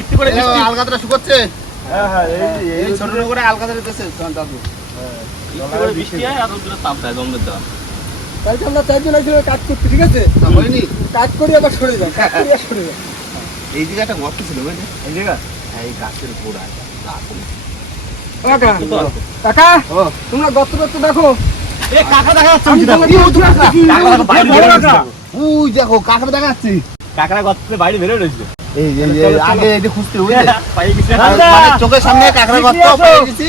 একটু করে শুকোচ্ছে হ্যাঁ হ্যাঁ এই ছোট করে আলকাতরা দিতেছে দাদু। একটু করে বৃষ্টি হয় আর দূরে তাপ দেয় গমের দেওয়া তাই তো আমরা চারজন একজন কাজ করছি ঠিক আছে? হয়নি। কাজ করি আবার সরে যাও কাজ করি আর সরে যাও। এই দিকে একটা গর্ত ছিল বুঝলি? এই জায়গা? এই গাছের গোড়ায় কাকা কিন্তু আছে। কাকা ও। তোমরা দেখো। কাকা দেখা যাচ্ছে কাকা। কাকা কাকা। দেখো কাকড়া দেখা যাচ্ছে। কাকড়া গর্ত থেকে বাইরে বেরোয় রয়েছে। এই এই আগে এটা খুঁজতে আর মানে চোখের সামনে কাকড়া গর্ত। পেয়ে গেছি।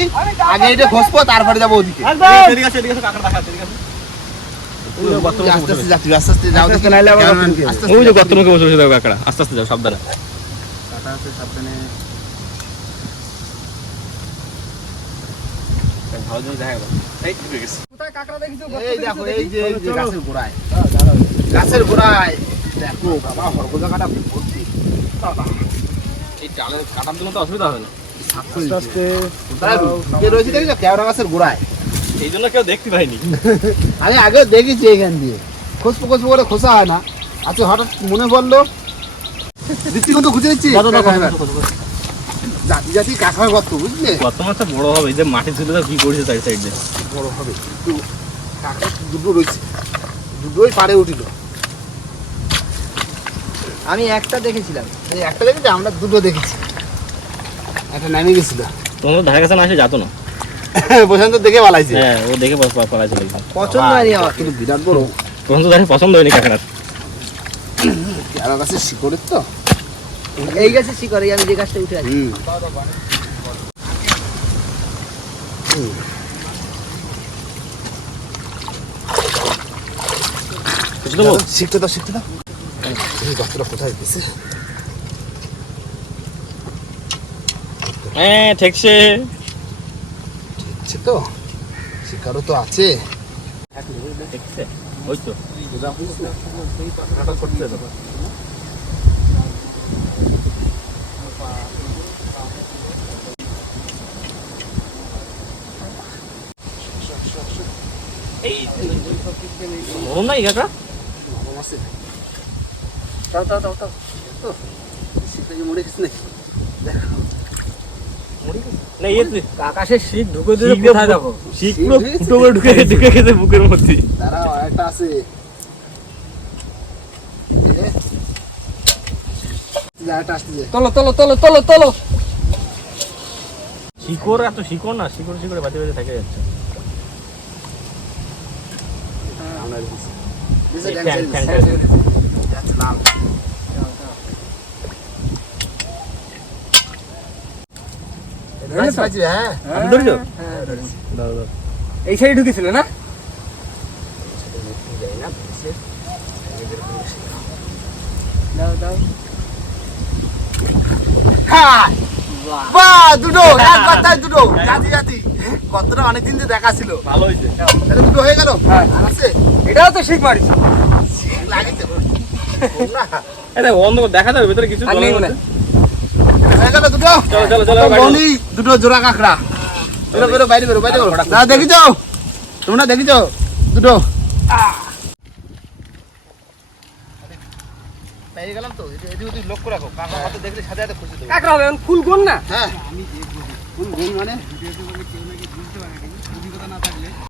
আগে এটা খুঁজবো তারপরে যাব ওদিকে। কাকড়া দেখা গর্তের আস্তে আস্তে যাচ্ছি আস্তে আস্তে যাও দেখি। নাইলে আবার ওই যে মুখে বসে বসে কাকড়া। আস্তে আস্তে যাও সাবধানে। সাবধানে। গোড়ায়। গাছের গোড়ায়। দেখো বাবা হরগোজা কাটা ভর্তি। এই চালের কাটার জন্য তো অসুবিধা হবে না। আস্তে আস্তে দেখছ? কেওড়া গাছের গোড়ায়। এই জন্য কেউ দেখতে পাইনি। আমি আগে দেখেছি এখান দিয়ে। করে খোসা হয় না। আজকে হঠাৎ মনে পড়ল। দিচ্ছি কত খুঁজে দিচ্ছি। জাতি জাতি কাঁকড়ার গর্ত বুঝলে? গর্ত মাছটা বড় হবে? যে মাটি ছিল কি করেছে সাইড সাইড বড় হবে। কাঁকড়া দুটো রয়েছে। দুটোই পাড়ে উঠিল। আমি একটা দেখেছিলাম। এই একটা দেখেছি আমরা দুটো দেখেছি। একটা নামে গেছিল। তোমার ধারে কাছে না এসে যাতো না? প্রশান্ত দেখে বালাইছে হ্যাঁ ও দেখে পছন্দ হয়নি আমার। কিন্তু বিরাট বড়। প্রথম তো ধারে পছন্দ হয়নি কাকড়ার কেওড়া গাছের শিকড়ের তো। এই গাছে শিকড়ে আমি যে গাছটা উঠে আছি। শিখতে দাও শিখতে দাও। এই গাছটা কোথায় গেছে হ্যাঁ ঠেকছে। আছে তো? শিকারও তো আছে। ঠেকছে। ওই তো। এই গরম নাই আছে দাও দাও দাও দাও শিখতে কি মরে গেছে নাকি না ইয়ে আকাশের শীত ঢুকে দিলে কোথায় যাব? শীত পুরো ফুটো করে ঢুকে ঢুকে গেছে বুকের মধ্যে। দাঁড়াও একটা আছে। একটা আসতে যায় তোলো তোলো তোলো তোলো তোলো। শিকড় এত শিকড় না শিকড় শিকড়ে বাজে বাজে থেকে। যাচ্ছে আমরা এই সাইডে ঢুকেছিল না? হ্যাঁ। বাহ। দুটো এক বার্তায় দুটো। জাতি জাতি। কতটা অনেকদিন যে দেখা ছিল। ভালো হয়েছে। দুটো হয়ে গেল? হ্যাঁ। আছে? এটাও তো শিখ মারিস না এটা বন্ধ দেখা যাবে ভেতরে কিছু দুটো। চলো চলো চলো তো বাড়ি বলি দুটো জোড়া কাঁকড়া। বেরো বেরো বাইরে বেরো বাইরে বেরো। দাদা দেখিছো? তোমরা দেখিছো? দুটো। গেলাম তো এদিকে এদিকে ওদিকে লক্ষ্য রাখো কাকা হাতে দেখলে সাথে সাথে খুশি কাকড়া হবে ফুল কোন না? হ্যাঁ। কোন গুণ মানে?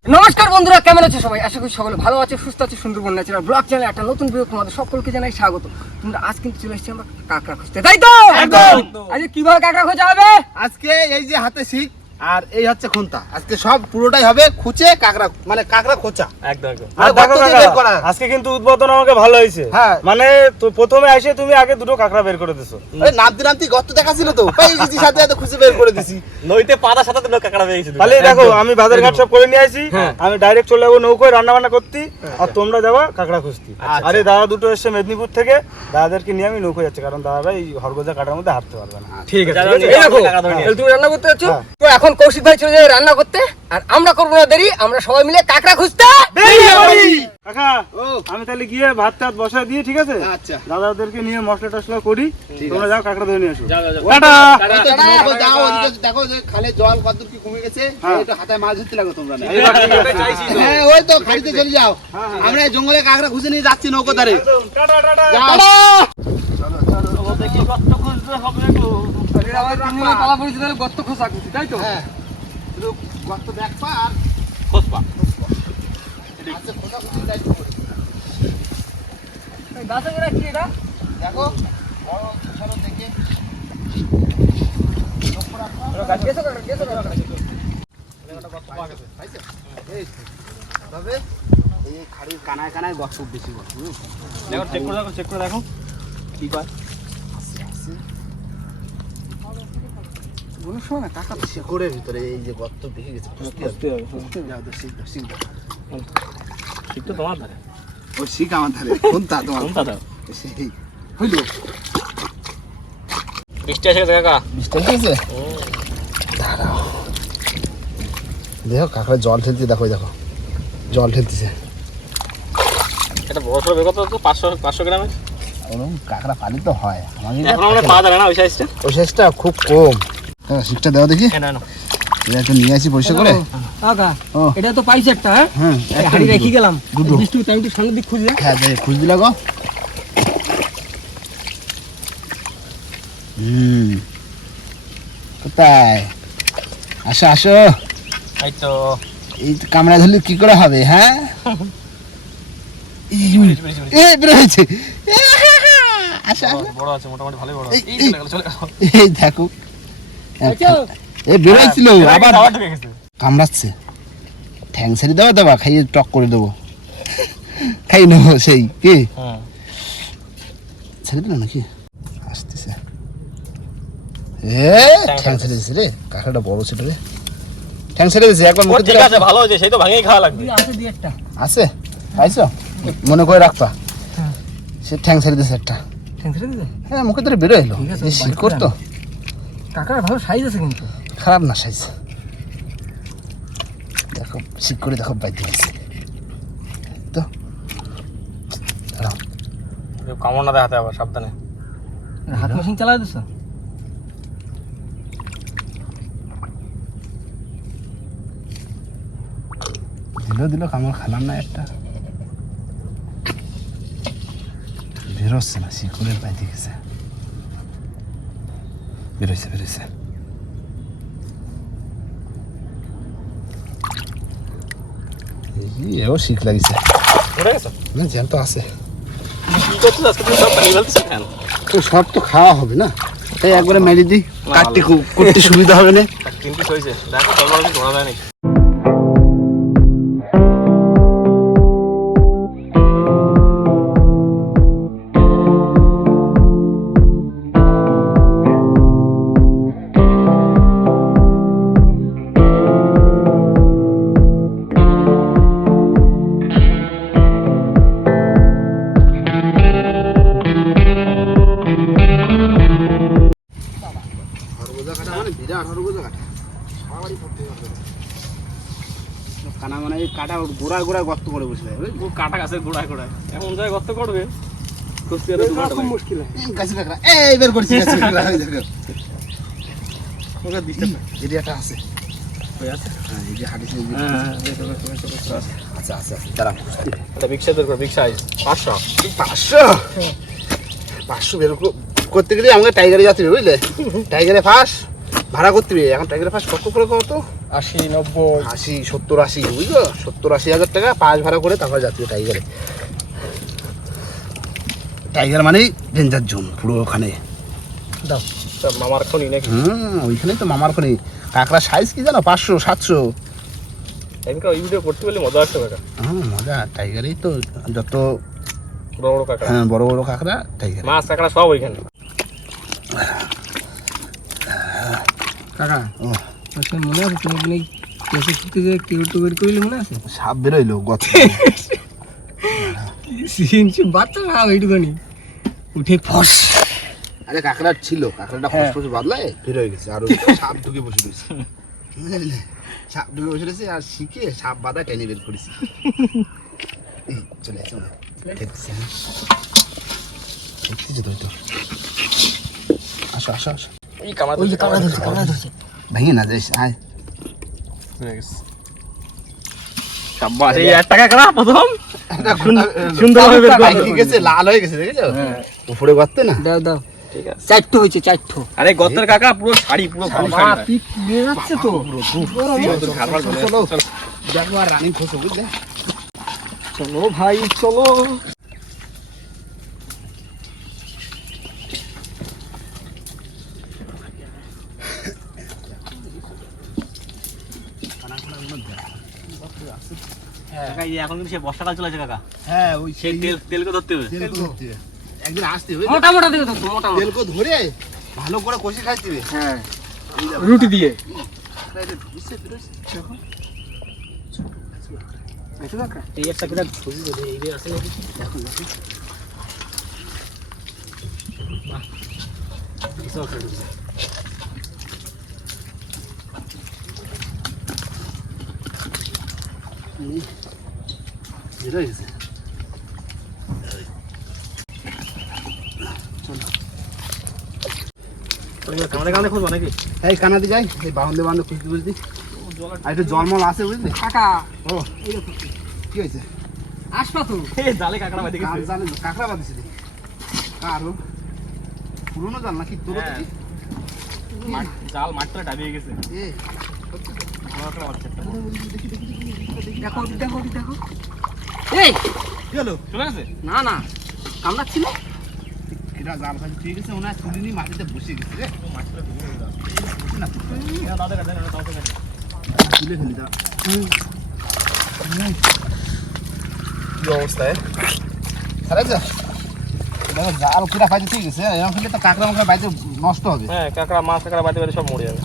নমস্কার বন্ধুরা কেমন আছে সবাই? আশা করি সকলে ভালো আছে সুস্থ আছে সুন্দরবন ন্যাচারাল ব্লক চ্যানেল একটা নতুন ভিডিও তোমাদের সকলকে জানাই স্বাগত। তোমরা আজ কিন্তু চলে এসেছি আমরা কাঁকড়া খুঁজতে তাই তো? একদম। আজকে কীভাবে কাঁকড়া খোঁজা হবে? আজকে এই যে হাতে শিখ। আর এই হচ্ছে খুন্তা। আজকে সব পুরোটাই হবে খুঁচে কাকড়া মানে কাকড়া খোঁচা। একদম মানে বের। আজকে কিন্তু উদ্বোধন আমাকে ভালো হয়েছে। হ্যাঁ। মানে তো প্রথমে এসে তুমি আগে দুটো কাঁকড়া বের করে দিছো। আরে নামতে নামতে গর্ত দেখা ছিল তো পেয়ে সাথে সাথে খুঁজে বের করে দিছি। নইতে পাতা সাথে তো কাকড়া পেয়ে গেছে তাহলে দেখো আমি বাজার ঘাট সব করে নিয়ে আসি। হ্যাঁ। আমি ডাইরেক্ট চলে যাব নৌকোয় রান্না বান্না করতে আর তোমরা যাবা কাঁকড়া খুঁজতে। আচ্ছা। আরে দাদা দুটো এসছে মেদিনীপুর থেকে। দাদাদেরকে নিয়ে আমি নৌকোয় যাচ্ছি কারণ দাদারা এই হরগোজা কাটার মধ্যে হাঁটতে পারবে না। ঠিক আছে এই দেখো। তাহলে তুমি রান্না করতে যাচ্ছ? হ্যাঁ। তো এখন কৌশিক ভাই চলে যাবে রান্না করতে আর আমরা করব না দেরি আমরা সবাই মিলে কাঁকড়া খুঁজতে কাকা আমি তাহলে গিয়ে ভাত টাত বসায় দিয়ে ঠিক আছে? আচ্ছা। দাদাদেরকে নিয়ে মশলা টসলা করি। তোমরা যাও কাঁকড়া ধরে নিয়ে আসো। টাটা। যাও দেখো খালে জল কি কমে গেছে হ্যাঁ। হাতে মাছ ধরতে লাগো তোমরা। হ্যাঁ ওই তো চলে যাও। আমরা জঙ্গলে কাকড়া খুঁজে নিয়ে যাচ্ছি নৌকো ধারে। Tata tata. গর্ত খোসা করছি তাই তো? হ্যাঁ। গর্ত দেখবা আর খোঁজ পা আচ্ছা খোঁজা খুঁজি দায়িত্ব করে গাছে করে কি এটা? দেখো বড় সরো দেখে। গেছো গেছো তো। তবে এই খাড়ির কানায় কানায় গর্ত বেশি গর্ত বুঝেছ? দেখো চেক করে দেখো চেক করে দেখো। কি কয় আছে, আছে। কোনো সময় না কাকা তো শেকড়ের ভিতরে এই যে গর্ত বেশি গেছে খুঁজতে হবে। খুঁজতে যাও তো, শিখ দাও, শিখ দাও। ঠিক তো তোমার ধারে। ও শিখ আমার ধারে কোনটা তোমার? কোনটা দাও? সেই। হইল। বৃষ্টি আসে গেছে কাকা বৃষ্টি হয়েছে দাঁড়াও। দেখো কাকড়া জল ঠেলতে দেখো ওই দেখো। জল ঠেলতেছে। এটা বড় সড়ো বের তো পাঁচশো পাঁচশো গ্রামের? ওরকম কাকড়া পালি তো হয়। আমাদের এখন আমরা পাওয়া যাবে না। ওই সাইজটা ওই সাইজটা খুব কম। হ্যাঁ শিখটা দাও দেখি। হ্যাঁ এটা একটু নিয়ে আসি পরিষ্কার করে। কাকা এটা তো পাইছে একটা হ্যাঁ? হ্যাঁ হাড়ি রেখে গেলাম। দুটো। বৃষ্টি টাইম একটু সামনের দিক খুঁজলে। হ্যাঁ দেখে খুঁজ দিলা গো। হুম। কোথায়? আসো আসো। এই তো। এই কামড়া ধরলে কি করে হবে হ্যাঁ? বেরিয়েছে, হয়েছে আসো আসো বড় আছে মোটামুটি ভালোই বড় এই, এই এই। চলে গেল চলে গেল। এই দেখো। আবার ঢুকে গেছে। কামড়াচ্ছে। ঠ্যাং ছেড়ে দেওয়া দেবা খাইয়ে টক করে দেবো। খাই নেব সেই কি? ছেড়ে দিল নাকি? আসতেছে। এ ঠ্যাং ছেড়ে দিছে। রে কাঁকড়াটা বড় ছিল রে। ঠ্যাং ছেড়ে দিছে একবার মুখে ঠিক আছে ভালো হয়েছে সেই তো ভাঙেই খাওয়া লাগবে। আছে দুই একটা। আছে? পাইছো মনে করে রাখবা। সে ঠ্যাং ছেড়ে দিছে একটা। টেনশন দিতে হ্যাঁ মুখে ধরে বেরো এলো। ঠিক আছে, শিকড় তো। কাকার ভালো সাইজ আছে কিন্তু। খারাপ না সাইজ দেখো শিকড়ে দেখো বাইতে গেছে। তো কামড় না দেখাতে আবার সাবধানে। হাত মেশিন চালাই দিছো? দিল দিল কামড় খালাম না একটা। বেরোচ্ছে না শিকড়ের বাইতে গেছে। বেরোইছে বেরোইছে এও শিখ লাগিছে না আছে ভাঙিয়ে ফেলছিস কেন তো সব তো খাওয়া হবে না তাই একবারে মেরে দিই কাটতে খুব- করতে সুবিধা হবে না গোড়ায় গোড়ায় গর্ত করে বসে যায় কাটা গাছের গোড়ায় গোড়ায়। এমন জায়গায় গর্ত করবে পাঁচশো। পাঁচশো? পাঁচশো বের কর- করতে গেলে আমাকে টাইগারে যেতে হবে বুঝলে? টাইগারে ফাঁস ভাড়া করতে হবে। এখন টাইগারে ফাঁস কত করে কত আশি নব্বই। আশি সত্তর আশি বুঝলো? সত্তর আশি হাজার টাকা পাঁচ ভাড়া করে তারপরে যাত্রী টাইগারে। টাইগার মানেই ডেঞ্জার জোন পুরো ওখানে। তা মামার খনি নাকি? হুম ওইখানেই তো মামার খনি। কাঁকড়া সাইজ কি জানো? পাঁচশো সাতশো। এদিকে ওই ভিডিও করতে পারলে মজা আসছে কাকা হ্যাঁ মজা। টাইগারেই তো যত বড় বড় কাকা হ্যাঁ বড় বড় কাঁকড়া টাইগার। মাছ কাঁকড়া সব ওইখানে। কাকা ও। আচ্ছা মনে আছে তুমি দিনে কেসে ছুটতে যে কেউ তো বের করলে মনে আছে? সাপ বেরোইলো গত সিনছি বাচ্চা না এইটুখানি। উঠে ফস। আরে কাঁকড়া ছিল কাঁকড়াটা হ্যাঁ। ফসফস বাদলায় বের হয়ে গেছে আর ওই সাপ ঢুকে বসে রয়েছে? সাপ ঢুকে বসে রয়েছে আর শিখে সাপ বাঁধা টেনে বের করেছি। চলে আসো দেখছি হ্যাঁ। তো আসো আসো আসো। এই কামড়া যে কামড়া ধরছে। কামড়া ধরছে। ভেঙে না যাইস আয়। লাল হয়ে গেছে দেখেছ? উপরে গর্তে না? দাও দাও। ঠিক আছে। চারটো হয়েছে চারটো। আরে গতের কাকা পুরো শাড়ি পুরো নিয়ে যাচ্ছে তো? দেখো আর রানিং খোঁজো বুঝলে? চলো ভাই চলো। কাকা এই এখন কিন্তু সে বর্ষাকাল চলেছে কাকা। হ্যাঁ ওই সেই তেল তেলকে ধরতে হবে। ধরতে একদিন আসতে হবে। মোটা মোটা দিকে ধরছো মোটা মোটা। তেলকো ধরে ভালো করে কষে খাইতে হবে। হ্যাঁ। রুটি দিয়ে। আচ্ছা এই একটা কিটা ছবি বলে এই যে আছে দেখো দেখো। বাহ। বিশাল ছবি। যেটা হয়েছে কামড়ে কামড়ে খুঁজবো নাকি এই কানাদি যাই এই বাউন্ডে বাউন্ডে খুঁজতে বুঝলি আর একটু জলমল আছে বুঝলি কাকা ও কি হয়েছে আসবা তো এই জালে কাকড়া বাঁধে গেছে জালে কাঁকড়া বাঁধিছিলি কার? পুরোনো জাল নাকি তোর হ্যাঁ। জাল মাঠটা ডাবিয়ে গেছে এ। দেখো দেখো দেখো এই কি হলো? চলে গেছে? না না এটা জাল খালি ঠিক আছে ওনার তুলিনি মাটিতে বসে গেছে রে। গেল না দাদা না। কাটে তুলে ফেলি দা কি অবস্থা এ? খারাপ যা জাল কিরা পাইতে ঠিক আছে এরকম ফেলে তো কাঁকড়া মাকড়া বাইতে নষ্ট হবে। হ্যাঁ কাকড়া মাছ কাকড়া সব মরে যাবে।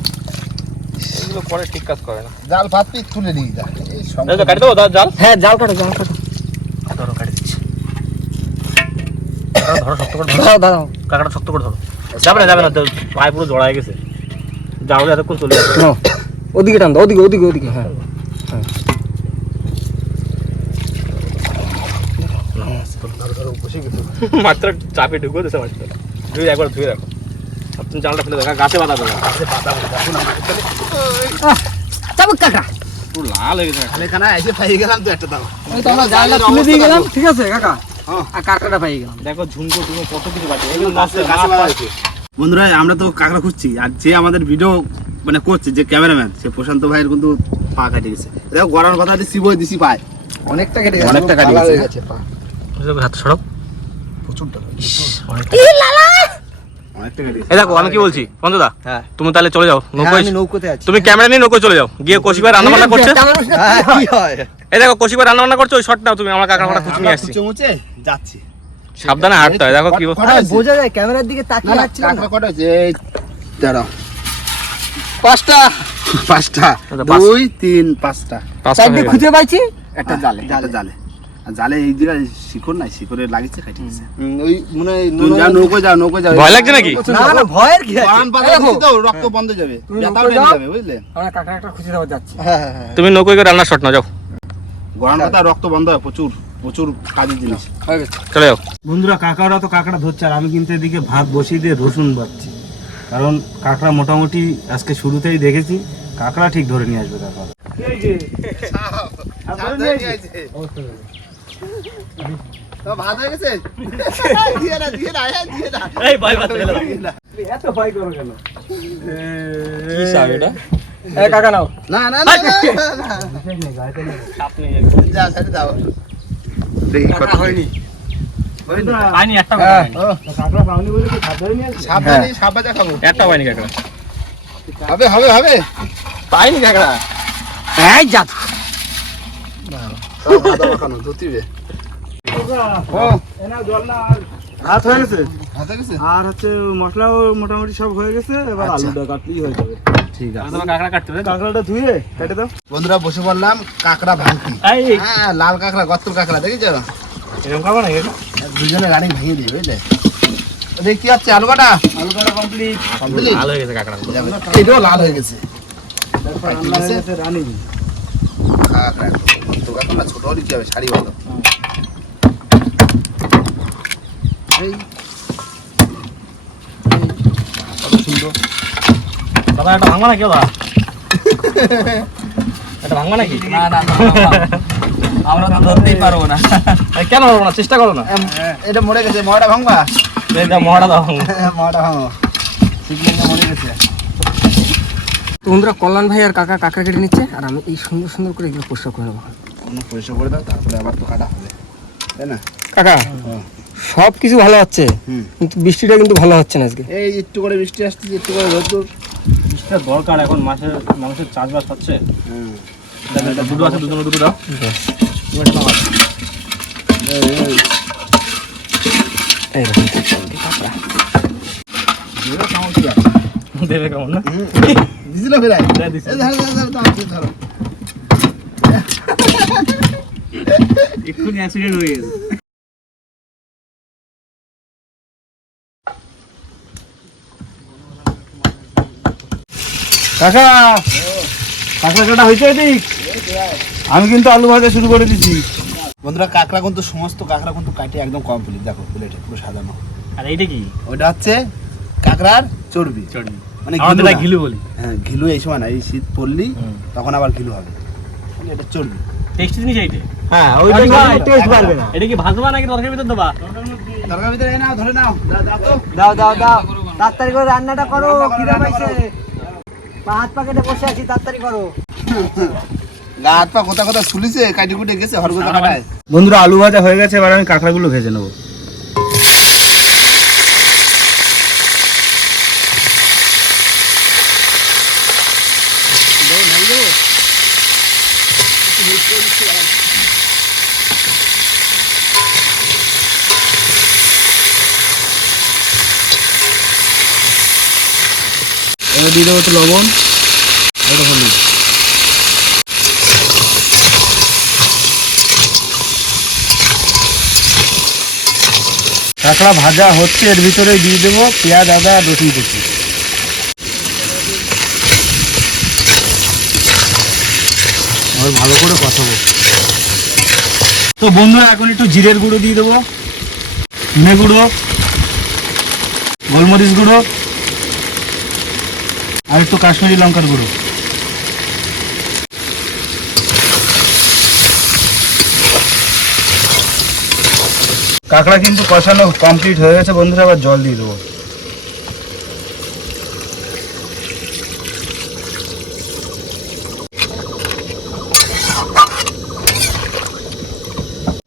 এগুলো করে ঠিক কাজ করে না। জাল তুলে নিয়ে যা। এই দেবো জাল? হ্যাঁ জাল কাটো জাল কাটো ধরো কাটি দিচ্ছি ধরো শক্ত করে ধরো। দাও দাও কাকাটা শক্ত করে ধরো। যাবে না যাবে না পায়ে পুরো জড়ায় গেছে। যাও এতক্ষণ চলে যাবে নাও ওদিকে টান দাও ওদিকে ওদিকে ওদিকে হ্যাঁ মাত্র চাপে ঢুকে দিছে মাছটা। ধুয়ে একবার ধুয়ে রাখো। আর তুমি জালটা ফেলে দেখো গাছে বাঁধা দেবে চাবুক কাকা। পুরো লাল হয়ে গেছে। খালে খানা এসে পাই গেলাম তো একটা দাও। ওই তো আমরা জালটা তুলে দিয়ে গেলাম ঠিক আছে কাকা। হ্যাঁ। আর পাই গেলাম। দেখো ঝুমকো কত কিছু আছে। বন্ধুরা আমরা তো কাঁকড়া খুঁজছি আর যে আমাদের ভিডিও মানে করছে যে ক্যামেরাম্যান সে প্রশান্ত ভাইয়ের কিন্তু পা কেটে গেছে। দেখো গড়ার কথা দিছি বই দিছি পায়। অনেকটা কেটে অনেকটা কেটে গেছে। পা। হাত সরব প্রচুর অনেকটা গেছে। এই দেখো আমি কি বলছি? বন্ধুদা হ্যাঁ। তুমি তাহলে চলে যাও নৌকোতে তুমি ক্যামেরা নিয়ে নৌকোয় চলে যাও। গিয়ে কষিবার রান্না বান্না করছে? এই দেখো কষিবার রান্না বান্না করছে ওই শট নাও তুমি আমার কাকা কাটা খুঁজে নিয়ে আসছি। যাচ্ছি। সাবধানে হাঁটতে হয় দেখো কি বোঝা যায় ক্যামেরার দিকে তাকিয়ে না, না কটা হয়েছে? এই দাঁড়াও। পাঁচটা। পাঁচটা। দুই তিন পাঁচটা। পাঁচটা চারটে খুঁজে পাইছি? একটা জালে একটা জালে। আর জালে এই জায়গায় শিকড় নাই শিকড়ে লাগিয়েছে খাইতে গেছে ওই মনে হয় তুমি যাও নৌকো যাও নৌকো যাও। ভয় লাগছে নাকি? না না ভয়ের কি আছে? পাতা দিছি তো রক্ত বন্ধ যাবে। তুমি ব্যথা বেড়ে যাও। যাবে বুঝলে? আমরা কাকা একটা খুঁজে দেওয়া যাচ্ছে। তুমি নৌকোয় করে রান্নার শট নাও যাও। গরম পাতা রক্ত বন্ধ হয় প্রচুর। প্রচুর কাজের জিনিস। চলে যাও। বন্ধুরা কাকারা তো কাঁকড়া ধরছে আর আমি কিন্তু এদিকে ভাত বসিয়ে দিয়ে রসুন বাচ্ছি কারণ কাঁকড়া মোটামুটি আজকে শুরুতেই দেখেছি কাঁকড়া ঠিক ধরে নিয়ে আসবে কাকা ভাত হয়ে গেছে? দিয়ে না দিয়ে না হ্যাঁ, দিয়ে না। এই ভয় পাচ্ছে এত ভয় করো কেন? কি সাপ এটা? এই কাকা নাও। না না না না, না, না। সাপ নেই যা ছেড়ে দাও দেখি কত হয়নি। পাইনি একটা হ্যাঁ। পাইনি কাকড়া হবে হবে হবে। পাইনি কাকড়া। এই যা। ধুতিবে। ও। জল না ভাত হয়ে গেছে? আর হচ্ছে মশলাও মোটামুটি সব হয়ে গেছে এবার আচ্ছা। আলুটা কাটলেই হয়ে যাবে। ঠিক আছে। কাকড়া কাটতে হবে? কাঁকড়াটা ধুয়ে কেটে দাও। বন্ধুরা বসে পড়লাম কাঁকড়া ভাঙতি। হ্যাঁ লাল কাঁকড়া গত্তর কাঁকড়া দেখেছ? এরকম খাব না দুজনে রানি ভেঙে দিয়ে বুঝলে? দেখি কি হচ্ছে? আলু কাটা? আলু কাটা কমপ্লিট কমপ্লিট ভালো হয়ে গেছে কাকড়া। এইটাও লাল হয়ে গেছে। তারপর রান্না গেছে রানি। কাঁকড়া ছোট হলে কি হবে? শাড়ি ভালো এই। এই, কত সুন্দর দাদা এটা ভাঙবা নাকি দাদা? এটা ভাঙবা নাকি? না না আমরা তো ধরতেই পারব না। এই কেন পারব না? চেষ্টা করো না। এটা মরে গেছে। ময়টা ভাঙবা? দাও মহাটা দাও। হ্যাঁ শিখলে না মনে গেছে। বন্ধুরা কল্যাণ ভাই আর কাকা কাঁকড়া কেটে নিচ্ছে? আর আমি এই সুন্দর সুন্দর করে এগুলো পরিষ্কার করে নেব। কোনো পরিষ্কার করে দাও তারপরে আবার তো কাটা হবে। তাই না? কাকা? হ্যাঁ। সব কিছু ভালো হচ্ছে। হুম। কিন্তু বৃষ্টিটা কিন্তু ভালো হচ্ছে না আজকে। এই একটু করে বৃষ্টি আসতেছে একটু করে রোদ্দুর এটা দরকার এখন মাছের মানুষের চাষবাস হচ্ছে। হুম। দুটো আছে দুটো দুটো দাও? দেবে কেমন না? দিছিল ফেরাই ধরো এক্ষুনি অ্যাক্সিডেন্ট হয়ে গেছে। কাকা কাঁকড়া কাটা হয়েছে এদিক? আমি কিন্তু আলু ভাজা শুরু করে দিছি। বন্ধুরা কাঁকড়া কিন্তু সমস্ত কাঁকড়া কিন্তু কাটে একদম কমপ্লিট দেখো প্লেটে পুরো সাজানো। আর এইটা কি? ওটা হচ্ছে কাঁকড়ার চর্বি। চড়বি মানে ঘিলু না। বলি। হ্যাঁ ঘিলু এই সময় না এই শীত পড়লি তখন আবার ঘিলু হবে। মানে এটা চর্বি। টেস্টি জিনিস এইটা? হ্যাঁ ওইটা ওইটা একটু taste বাড়বে না? এটা কি ভাজবা নাকি তরকারির ভিতর দেবা? তরকার ভিতরে নাও ধরে নাও। দাও, দাও দাও। দাও দাও তাড়াতাড়ি করে রান্নাটা করো খিদে রান্না পা হাত বসে আছি তাড়াতাড়ি করো। গা হাত পা কোথা কোথা ফুলিছে কাটি কুটে গেছে হরগোদা কাটায় বন্ধুরা আলু ভাজা হয়ে গেছে এবার আমি কাঁকড়াগুলো ভেজে নেব। এবার দিয়ে দেবো একটু লবণ। একটু হলুদ। কাঁকড়া ভাজা হচ্ছে, এর ভিতরে দিয়ে দেবো পেঁয়াজ, আদা আর রসুন কুচি। ভালো করে কষাবো। তো বন্ধুরা, এখন একটু জিরের গুঁড়ো দিয়ে দেবো। ধনে গুঁড়ো, গোলমরিচ গুঁড়ো আর একটু কাশ্মীরি লঙ্কার গুঁড়ো। কাঁকড়া কিন্তু কষানো কমপ্লিট হয়ে গেছে বন্ধুরা আবার জল দিয়ে দেবো।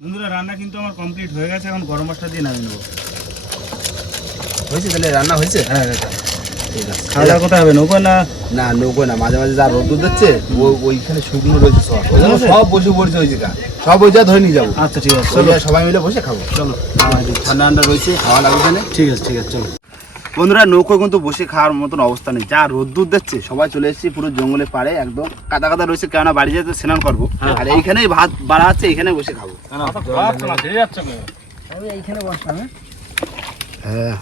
বন্ধুরা রান্না কিন্তু আমার কমপ্লিট হয়ে গেছে এখন গরম মশলা দিয়ে নামিয়ে নেব। হয়েছে তাহলে? রান্না হয়েছে? হ্যাঁ হ্যাঁ খাওয়া দাওয়া কোথায় হবে নৌকো না? না নৌকো না মাঝে মাঝে যা রোদ ওইখানে শুকনো রয়েছে সব। ওই সব বসে পড়ছে ওই জায়গা সব ওই ধরে নিয়ে যাব। আচ্ছা ঠিক আছে সবাই মিলে বসে খাব। চলো। ঠান্ডা ঠান্ডা রয়েছে লাগবে ঠিক আছে ঠিক আছে চলো। বন্ধুরা নৌকো কিন্তু বসে খাওয়ার মতন অবস্থা নেই। যা রোদ্দুর দিচ্ছে সবাই চলে এসেছি পুরো জঙ্গলে পাড়ে একদম কাদা কাদা রয়েছে। কেননা বাড়ি যেতে স্নান করব। আর এইখানেই ভাত বাড়া আছে এইখানে বসে খাব। আমি এইখানে বসলাম হ্যাঁ?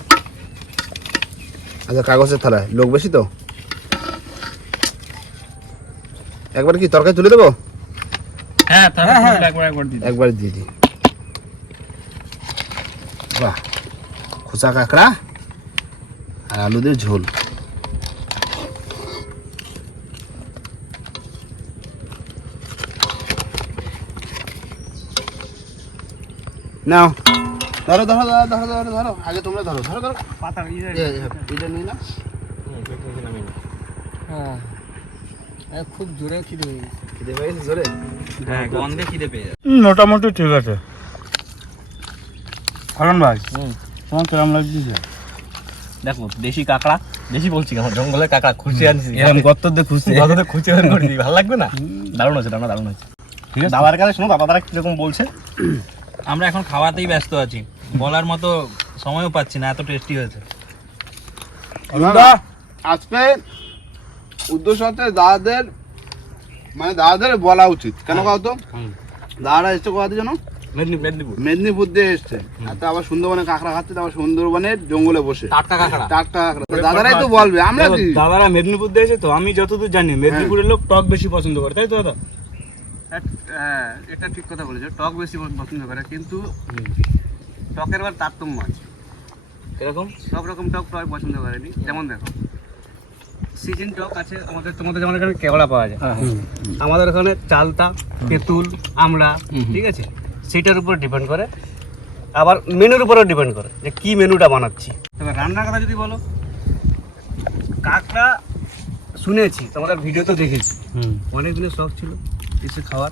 হ্যাঁ আচ্ছা কাগজের থালায়। লোক বেশি তো? একবার কি তরকারি তুলে দেবো? হ্যাঁ হ্যাঁ একবার একবার একবার দিয়ে দিই। বাহ খোসা কাঁকড়া আর আলু দিয়ে ঝোল। নাও। ধরো ধরো ধরো ধরো ধরো ধরো। আগে তোমরা ধরো ধরো ধরো। পাতা এ, এটা নিয়ে নাও। হ্যাঁ। এই খুব জোরে খিদে হয়ে গেছে। খিদে পেয়ে গেছে জোরে? হ্যাঁ গন্ধে খিদে পেয়ে যাবে মোটামুটি ঠিক আছে। কারণ ভাই হুম। তোমার কেমন লাগছে? দেখো দেশি কাঁকড়া দেশি বলছি কেমন জঙ্গলের কাঁকড়া খুঁজে আনছি। এরকম গর্ত দিয়ে খুঁজছে। খুঁজে বের করে দিই ভালো লাগবে না? দারুণ আছে রান্না দারুণ আছে ঠিক আছে। দাদার কাছে শোনো দাদা তারা কীরকম বলছে? আমরা এখন খাওয়াতেই ব্যস্ত আছি। বলার মতো সময়ও পাচ্ছি না এত টেস্টি হয়েছে। আজকে উদ্দেশ্য হচ্ছে দাদাদের মানে দাদাদের বলা উচিত। কেন কাউ তো দাদারা এসছে কোথাতে জানো? মেদিনীপুর মেদিনীপুর। মেদিনীপুর দিয়ে এসছে। তো আবার সুন্দরবনে কাঁকড়া খাচ্ছে তারপর সুন্দরবনের জঙ্গলে বসে। টাটকা কাঁকড়া। টাটকা কাঁকড়া। দাদারাই তো বলবে আমরা দাদারা মেদিনীপুর দিয়েছে তো আমি যতদূর জানি মেদিনীপুরের লোক টক বেশি পছন্দ করে তাই তো দাদা? হ্যাঁ এটা ঠিক কথা বলেছ। টক বেশি পছন্দ করে কিন্তু টকের বার তারতম্য আছে। এরকম সব রকম টক টক পছন্দ করেনি। যেমন দেখো সিজন টক আছে আমাদের তোমাদের যেমন এখানে কেওড়া পাওয়া যায় আমাদের ওখানে চালতা তেঁতুল আমড়া ঠিক আছে? সেটার উপর ডিপেন্ড করে। আবার মেনুর উপরেও ডিপেন্ড করে যে কি মেনুটা বানাচ্ছি। এবার রান্নার কথা যদি বলো কাকটা শুনেছি তোমাদের ভিডিও তো দেখেছি। অনেক দিনের শখ ছিল। কিছু খাওয়ার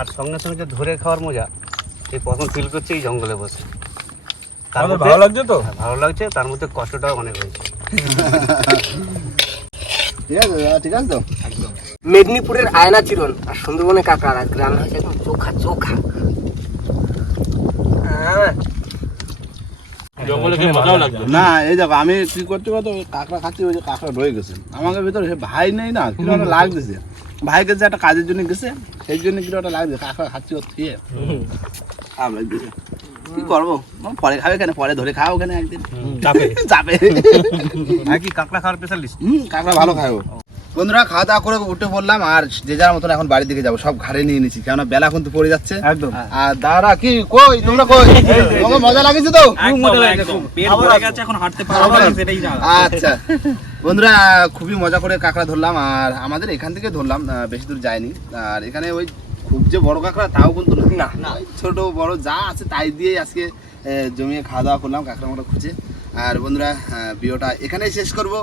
আর সঙ্গে সঙ্গে যে ধরে খাওয়ার মজা এই প্রথম ফিল করছে এই জঙ্গলে বসে। তার ভালো লাগছে তো? হ্যাঁ, ভালো লাগছে তার মধ্যে কষ্টটাও অনেক হয়েছে। ঠিক আছে ঠিক তো? মেদিনীপুরের আয়না চিরন আর সুন্দরবনে কাঁকড়া আর রান্না হয়েছে একদম চোখা চোখা। লাগবে। না এই দেখো আমি কি করতে পারতো কাঁকড়া খাচ্ছি ওই যে কাঁকড়া রয়ে গেছে। আমাকে ভিতরে সে ভাই নেই না কীরকম লাগতেছে। ভাই গেছে একটা কাজের জন্য গেছে সেই জন্য কীরকম একটা লাগছে কাঁকড়া খাচ্ছি ওর থেকে। খারাপ কি করব? পরে খাবে কেন? পরে ধরে খাও ওখানে একদিন? চাপে চাপে আর কি কাঁকড়া খাওয়ার স্পেশালিস্ট হুম কাঁকড়া ভালো খায় বন্ধুরা খাওয়া দাওয়া করে উঠে পড়লাম আর যে যার মতন এখন বাড়ির দিকে যাব সব ঘাড়ে নিয়ে নিয়েছি কেননা বেলা কিন্তু পড়ে যাচ্ছে। একদম। আর দাদা কি কই তোমরা কই? মজা লাগেছে তো? আচ্ছা। বন্ধুরা খুবই মজা করে কাঁকড়া ধরলাম আর আমাদের এখান থেকে ধরলাম বেশি দূর যায়নি। আর এখানে ওই খুব যে বড় কাঁকড়া তাও কিন্তু না। না ছোট বড় যা আছে তাই দিয়েই আজকে জমিয়ে খাওয়া দাওয়া করলাম কাঁকড়া মোটা খুঁজে। আর বন্ধুরা ভিডিওটা এখানেই শেষ করব।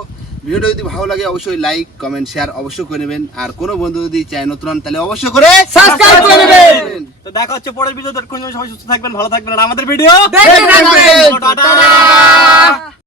ভিডিওটা যদি ভালো লাগে অবশ্যই লাইক কমেন্ট শেয়ার অবশ্যই করে নেবেন। আর কোনো বন্ধু যদি চায় নতুন হন, তাহলে অবশ্যই করে Subscribe করে নেবেন। তো দেখা হচ্ছে পরের ভিডিও ততক্ষণ সবাই সুস্থ থাকবেন ভালো থাকবেন আর আমাদের ভিডিও। টাটা।